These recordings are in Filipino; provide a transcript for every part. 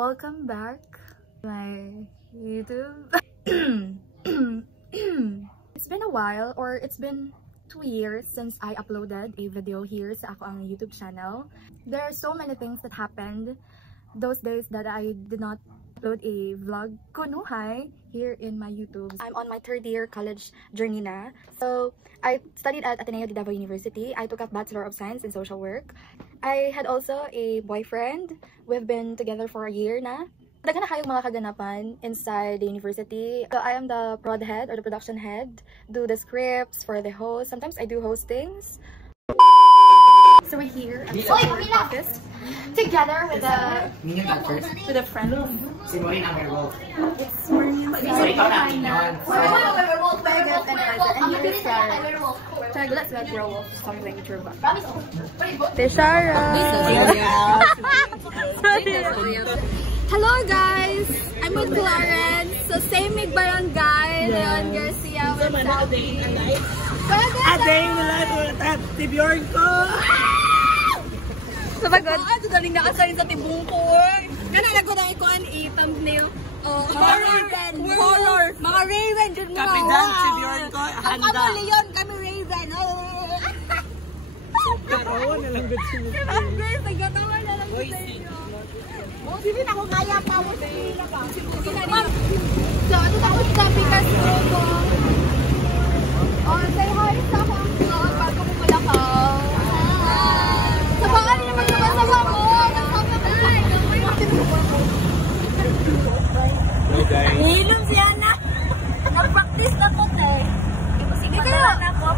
welcome back to my YouTube. It's been a while, or it's been 2 years since I uploaded a video here sa ako ang YouTube channel. There are so many things that happened those days that I did not upload a vlog kunuhay here in my YouTube. I'm on my 3rd year college journey na. So I studied at Ateneo de Davao University. I took a Bachelor of Science in Social Work. I had also a boyfriend. We've been together for a year na. Dagan na kayong mga kaganapan inside the university. So I am the prod head or the production head. Do the scripts for the host. Sometimes I do hostings. So we're here at the office together with a friend. Si Morin ang werewolf. It's Maureen. So ikaw na ang inyon. And here is Sarah. Sorry, let's let werewolf talk like a true. Teshara. Hello guys, I'm with Clarence. So same mig barangay, Leon Garcia with Sabi. Aday mo lang at Tibjorn ko. Sabagod. Ito daling nakasayin sa tibong ko. Ganala ko na iko ang thumbnail. Mga Raven. Horror. Mga Raven. Dyan mo. Kapitan, Tibjorn ko. Handa. Kami Leon, kami Raven. Karawan na lang good siya. Guys, nagkatawa na lang sa inyo. Hindi na ako kaya pa. So, ito na ako sa Pikas Robo. Say hi sa ako ang vlog bago ko malakaw. Sabangan niyo naman naman sa mo. Nahilom siya na. Nag-practice na po tayo.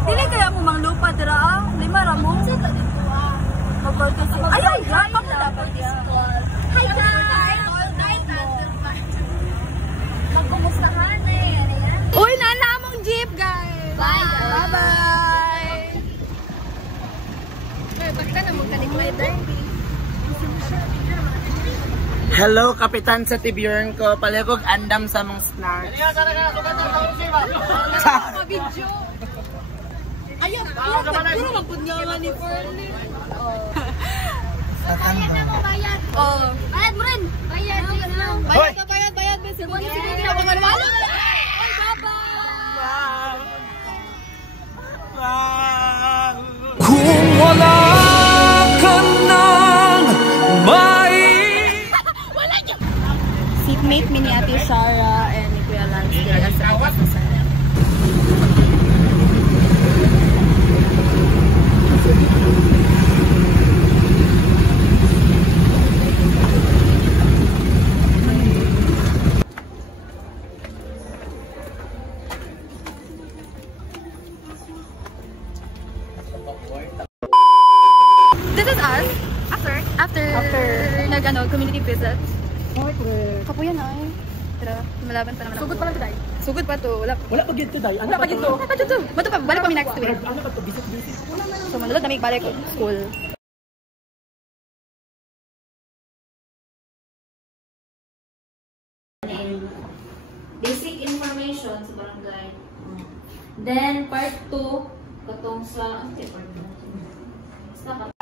Dili kaya mo mang lupa dira ang lima ra mo. Mag-practice. Ayun, dapat na practice. Hi guys. Magkumustahan eh. Uy, nana mong jeep guys. Bye. Bye-bye. Bakta na mo kanig may derby. Hello, Kapitan sa Tibjorn ko. Palibog andam sa mong snacks. Video. Ayun, puro magpunyawan ni Fernie. Bayad na mo, bayad. Bayad mo rin. Bayad. Bayad. Sige. Wow! Kung wala ka nang Seatmate mi ni Ate Shara and ni Kuya Lance diri sa kasasaya. This is us after nag community visit. Kapuyan na eh. Tara, malaban pa naman. Sugod pa lang today. Sugod pa to. Wala pa gito day. Wala pa gito. Bato pa, balik kami next week. Ano pa to? Visit. So manulod na may balik ko school. Basic information sa barangay. Then part 2 katong sa part 2. Basta